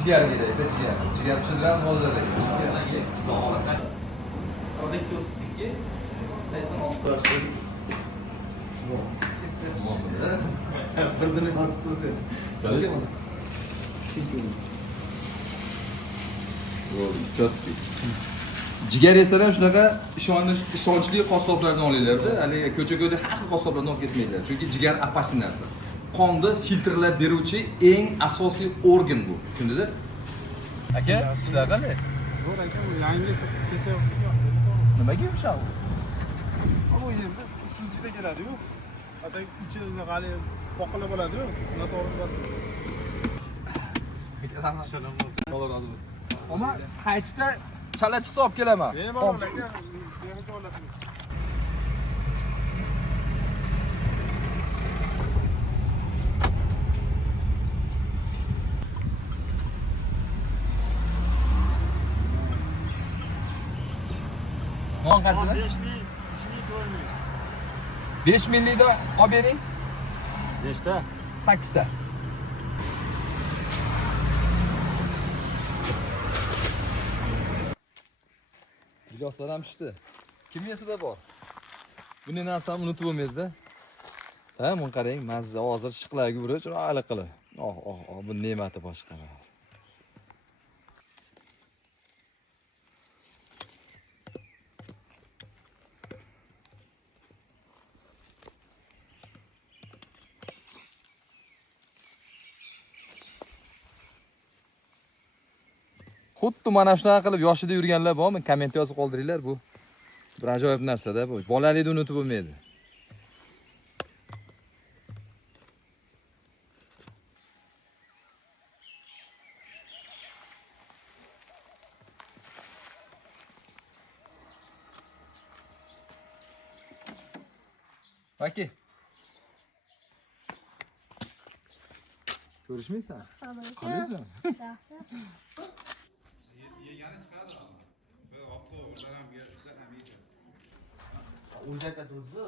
Jigar kerakda, jigar. Jigar pishirgan hozirda. Birdini hastası. Chotki. Jigar restoran shunaqa ishonchli qassoblardan olinglar-da. Haligi ko'cha-ko'yda har xil qassoblardan olib ketmaydilar. Chunki jigar opasniy narsa. Qonni filtrlab beruvchi eng asosiy organ bu. Tushundingizmi? Aka, ishlar qanday? Zo'r aka, yangi kecha Nimaga yumshoq? bu endi ustuzida keladi-yu. Hatta ichida hali boqila bo'ladi-yu. Noto'g'ri bo'ladi. Salom bo'lsin. Alloh rozi bo'lsin. Ama qaytishda chala chiqsa olib kelaman. Bemalol aka, bemalol olasiz. Non qanchalar? 5 millida olib bering. Nechta? 8 ta. Giloslar ham pishdi. Kim yesida bor? Bunday narsani unutib bo'lmaydi-da. Ha, buni qarang, mazza hozir shiqlarga urib, chiroyli qilib. Bu ne'mati boshqa. Xuddi mana shunaqa qilib yoshida yurganlar bormi? Komment yozib qoldiringlar bu. Bir ajoyib narsa-da bu. Bolalikni unutib bo'lmaydi. Vaki. Ko'rishmaysan? Qalaysizmi? O'zaka turdi.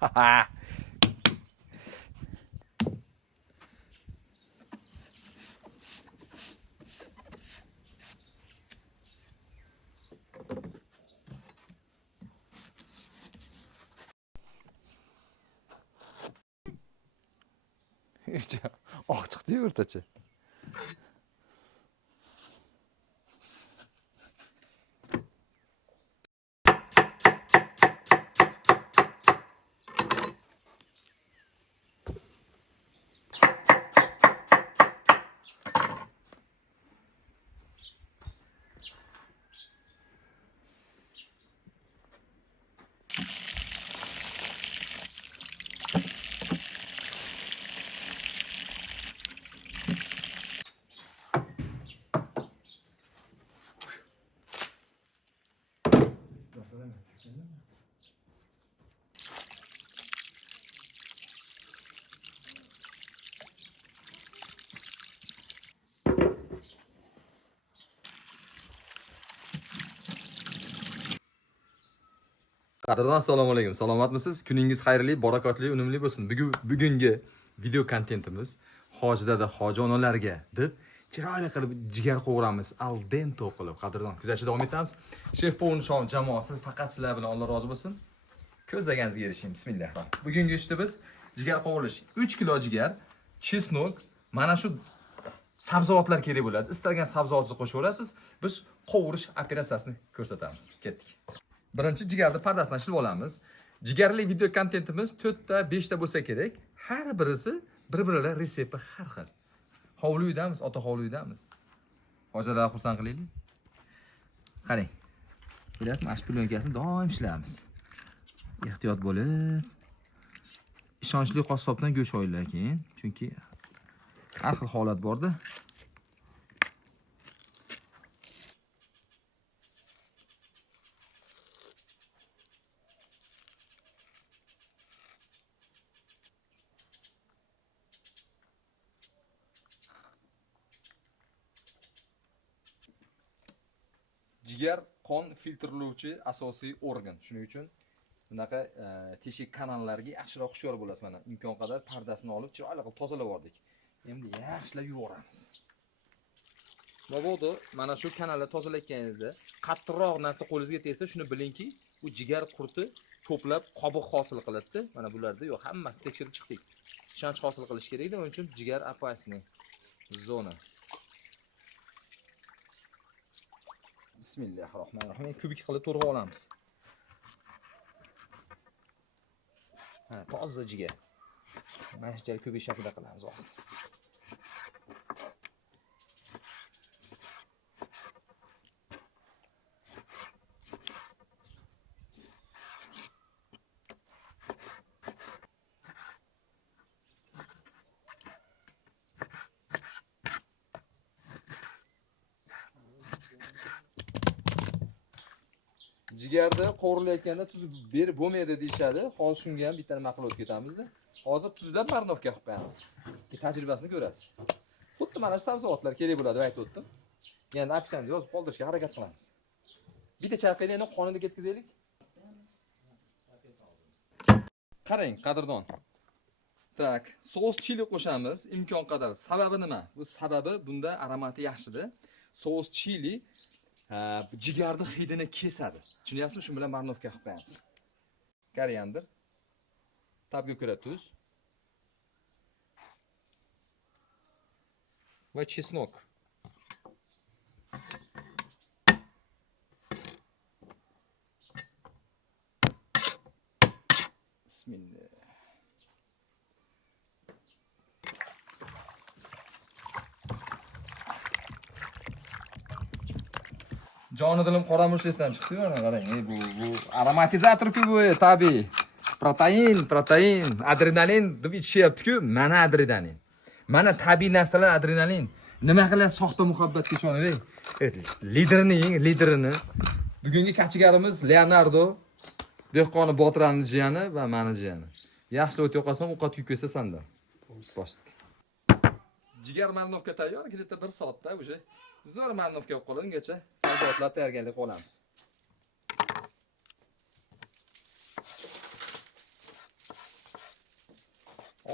Ha. Oq chiqdi-yu o'rtacha. Qadrdon, assalomu alaykum. Salomatmisiz? Kuningiz xayrli, barakotli, unumli bo'lsin. Bugungi video kontentimiz hojidada hoji onalarga deb chiroyli qilib jigar qovuramiz, al dente qilib. Qadrdon, kuzatishda davom etamiz. Chef Povun Shom jamoasi faqat sizlar bilan Alloh rozi bo'lsin. Ko'zlaganingizga erishing. Bismillah. Bugungi ishda biz jigar qovurish 3 kilo jigar, chesnok, mana shu sabzavotlar kerak bo'ladi. Istalgan sabzavotni qo'shib olasiz. Biz qovurish operatsiyasini ko'rsatamiz. Ketdik. Birinchi jigarni pardasidan shilib olamiz. Jigarli video kontentimiz 4 ta, 5 ta bo'lsa kerak. Har birisi bir-biriga retsepti har xil. Hovli uydamiz, ota hovli uydamiz. Hojilarni xursand qilaylik. Qarang. Bilasizmi, ash plyonkasin doim ishlaymiz. Ehtiyot bo'lib, ishonchli qassobdan go'sht olinglar keyin, chunki har xil holat borda. Jigar qon filtrlovchi asosiy organ. Shuning uchun bunaqa teshik kanallarga yaxshiroq hushyor bo'lasiz. Mana imkon qadar pardasini olib, chiroyli qilib tozalab oldik. Endi yaxshilab yuvoramiz. Mabodo mana shu kanalni tozalayotganingizda qattiqroq narsa qo'lingizga tegsa, shuni bilingki, u jigar qurti to'plab qobiq hosil qiladi. Mana bularda yo'q, hammasi tekshirib chiqdik. Ishonch hosil qilish kerak-da, uning uchun jigar opasniy zona. Bismillahirrohmanirrohim. Kubik qilib to'g'ri olamiz. Ha, toza jigar. Mana shuncha kubik shaklida qilamiz hozir. Jigarda qovurilayotganda tuz berib bo'lmaydi deyshadi. Hozir shunga ham bitta nima qilib o'tib ketamiz-da. Hozir tuzlab marinovka qilib qo'yamiz. Tajribasini ko'rasiz. Xuddi mana shu sabzavotlar kerak bo'ladi, aytib o'tdim. Endi opsiyani yozib qoldirishga harakat qilamiz. Bitta chayqaylik, endi qonini ketkazaylik. Qarang, qadrdon. Tak, sous chili qo'shamiz, imkon qadar. Sababi nima? Bu sababi bunda aromati yaxshi-da. Sous chili jigarni hidini kesadi. Tushunyapsizmi? Shu bilan marinovka qilib qo'yamiz. Koriander, tabga ko'ra tuz va chesnok. Bismillah. Joni dilim qora mushlisdan chiqdi mana qarang. Bu aromatizator-ku bu, tabiiy. Protein, adrenalin deb ichishyapti-ku, mana adrenalin. Mana tabiiy narsalar adrenalin. Nima qilasiz soxta muhabbatga ishonib? Liderini. Bugungi kachigarimiz Leonardo, dehqoni Botirani jiyani va mani jiyani. Yaxshi o't yoqasam, ovqat yeb kelsa sanda. Boshlik. Jigar marinovka tayyor, где-то 1 soatda уже zo'r marinovka bo'lib qoladi. Ungacha sabzavotlar tayyorgarlik qilamiz.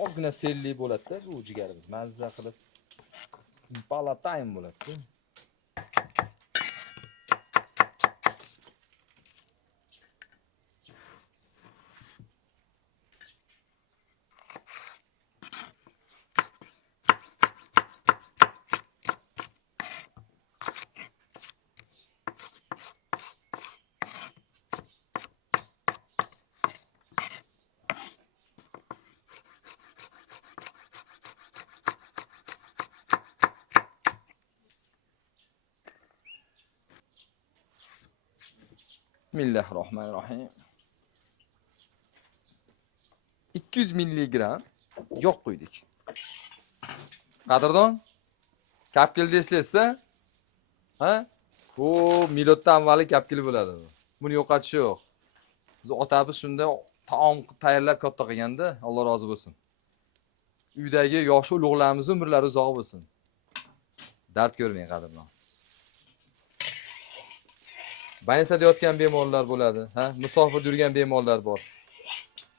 Ozgina selli bo'ladi-da bu jigarimiz. Mazza qilib palatayim bo'ladi. Bismillahirrohmanirrohim. 200 mg yog' qo'ydik. Qadrdon, kapkil deysizlar, ha? Bu miloddan avvalgi kapkil bo'ladi. Buni yo'qotish yo'q. Biz otamiz shunda taom tayyorlab katta qilganda, Alloh rozi bo'lsin. Uydagi yosh ulug'larimiz umrlari uzoq bo'lsin. Dard ko'rmang qadrdon. Banisada yotgan bemorlar bo'ladi, ha? Musofir yurgan bemorlar bor.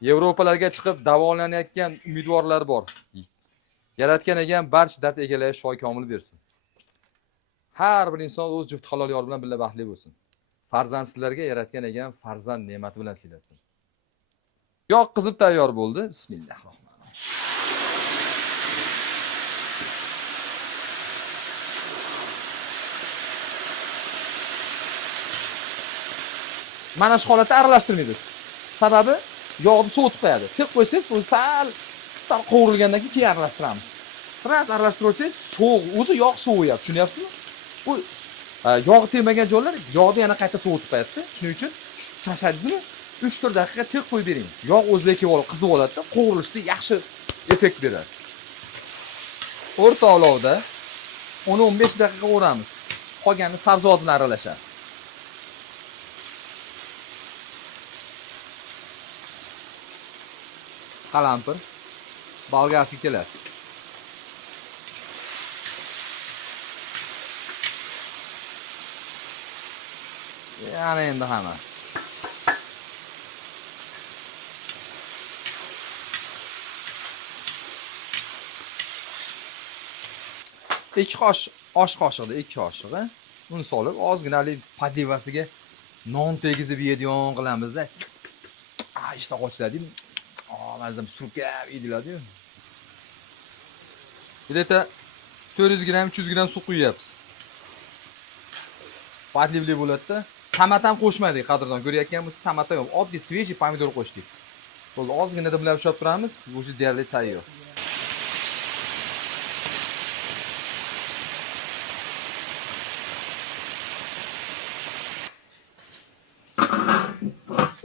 Yevropalarga chiqib davolanayotgan umidvorlar bor. Yaratgan ekan barcha dard egalariga shifo komil bersin. Har bir inson o'z juft halol yor bilan birga baxtli bo'lsin. Farzandsizlarga yaratgan ekan farzand ne'mati bilan siylasin. Yog' qizib tayyor bo'ldi. Bismillahirrohmanirrohim. Mana shu holatda aralashtirmaysiz. Sababi yog'ni sovutib qo'yadi. Tiq qo'ysangiz, u sal qovurilgandan keyin aralashtiramiz. Biroz aralashtirsangiz, sovuq, o'zi yog' sovuyyapti, tushunyapsizmi? Bu yog' tegmagan joylar yog'ni yana qayta sovutib qo'yadi. Shuning uchun tashladingizmi? 3-4 daqiqa tiq qo'yib bering. Yog' o'ziga kelib olib qizib oladi-da, qovurilishda yaxshi effekt beradi. O'rta olovda 10-15 daqiqa o'ramiz. Qolganini sabzavot bilan aralashadi. Qalampir, bolgarskiy kelasi. Ana endi hammasi. Ikki qoshiq, osh qoshiqda 2 qoshiq, uni solib ozginalik podevasiga non tegizib yeydigan qilamiz-da. Ishtah ochiladi-yu. Mazam surkab yeyiladi-yu. Bitta 400 gram, 300 gram suv quyapmiz. Podlivli bo'ladi-da. Tomat ham qo'shmadik, qadrdon. Ko'rayotganmiz, tomat yo'q. Oddiy svejiy pomidor qo'shdik. Bo'ldi, ozgina dimlab ushlab turamiz. Bu deyarli tayyor.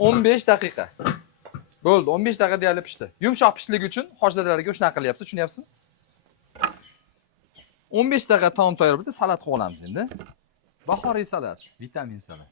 o'n 15 daqiqa. Bo'ldi, 15 daqiqa deyarli pishdi. Yumshoq pishishligi uchun hojdalarga shunaqa qilyapsiz, tushunyapsizmi? 15 daqiqa taom tayyor bo'ldi, salat qilib olamiz endi. Bahoriy salat, vitamin salat.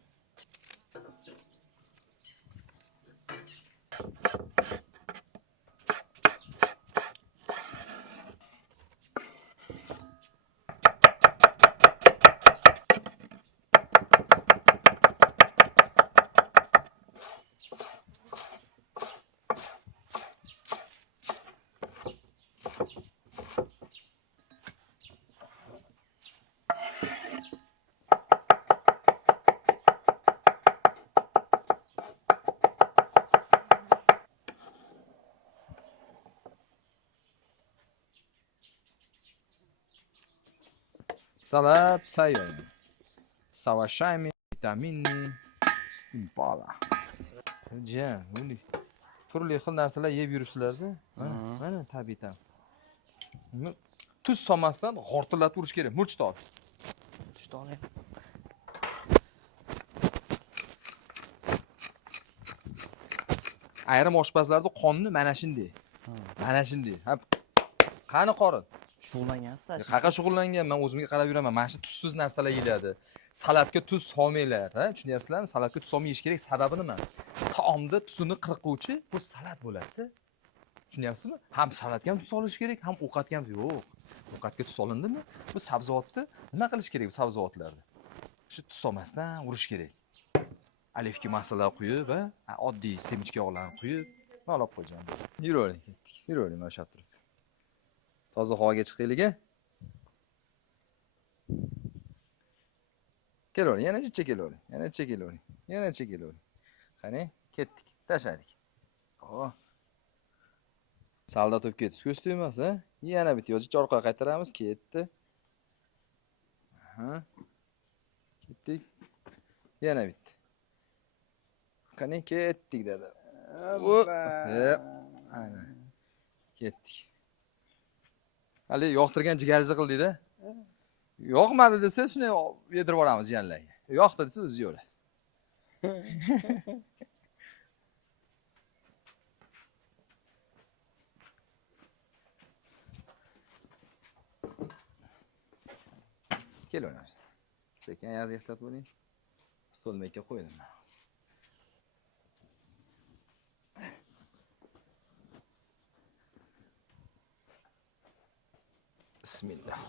Salat tayyor. Savashaymi, vitaminli, impala. Jam, uni turli xil narsalar yeb yuribsizlar-da. Mana tabiiy. Tuz solmasdan g'ortillatib urish kerak. Murch tol. Ayrim oshpazlarda qonni mana shunday. Mana shunday. Ha, qani qorin? Shug'ullangansiz-da. Qaqa shug'ullangan, men o'zimga qarab yuraman. Mana shu tuzsiz narsalar yeyiladi. Salatga tuz solmanglar, ha? Tushunyapsizlarmi? Salatga tuz solmay yeyish kerak. Sababi nima? Taomda tuzini qirquvchi bu salat bo'ladi-da. Tushunyapsizmi? Ham salatga ham tuz solish kerak, ham ovqatga ham yo'q. Ovqatga tuz solindimi? Bu sabzavotni nima qilish kerak bu sabzavotlarni? Shu tuz solmasdan urish kerak. Alifki masalar quyib, ha? Oddiy semichka yog'larni quyib, olib qo'yacağım. Yuravering, ketdik. Yuravering mana shu atrofda. Toza havoga chiqaylik-a. Kelavering, yana chicha kelavering. Yana chicha kelavering. Yana chicha kelavering. Qani, ketdik. Tashladik. Xo'p. Salda to'p ketish ko'z emas, ha? Yana bitta yozicha orqaga qaytaramiz, ketdi. Aha. Ketdik. Yana bitta. Qani, ketdik dedi. Ana. Ketdik. Hali yoqtirgan jigarzi qildingda. Yoqmadi desa, shuni yedirib olamiz jiyanlarga. Yoqdi desa, o'zingiz yeyolasiz. Keling. Sekin yoz ehtiyot bo'ling. Stolmakka qo'ydim. Bismillah.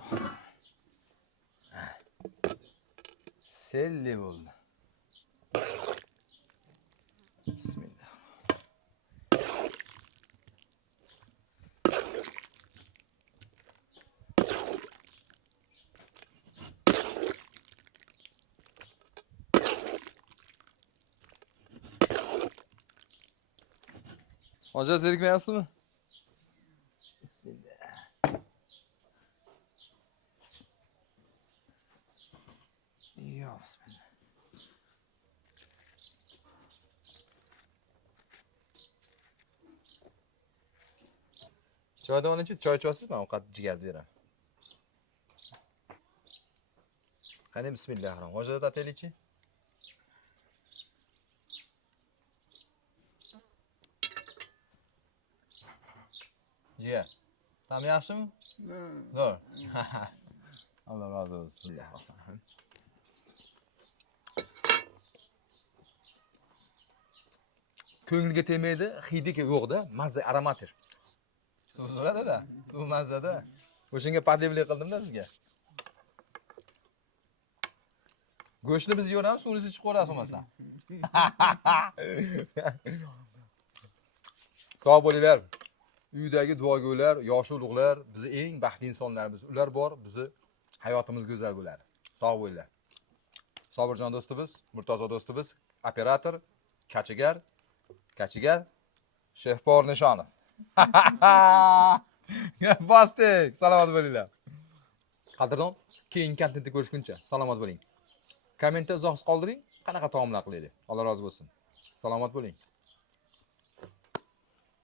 Selli bo'ldi. Bismillah. Hoca zerikmayapsizmi? Bismillah. Yo, bismillah. Choydan olinchi, choy ichasiz, men ovqat jigarni beraman. Qani bismillah. Hoja tataylikchi. Jigar. Tam yaxshimi? Zo'r. Alloh razı olsun. Bismillahirrohmanirrohim. Ko'ngilga tegmaydi, hidi yo'q-da, mazza aromatir. Suv so'radi-da, suv mazzada. O'shanga podlivli qildim-da sizga. Go'shtni biz yeyveramiz, suvni ichib qo'yasiz bo'lmasa. Sog' bo'linglar. Uydagi duogo'ylar, yosh ulug'lar, biz eng baxtli insonlarmiz. Ular bor, bizni hayotimiz go'zal bo'ladi. Sog' bo'linglar. Sobirjon do'stimiz, Murtozo do'stimiz, operator, Kachigar, Shefbor Nishonov. Bosdik. Salomat bo'linglar. Qadrdon, keyingi kontentda ko'rishguncha salomat bo'ling. Kommentda izoh qoldiring, qanaqa taomlar qilaylik. Alloh rozi bo'lsin. Salomat bo'ling.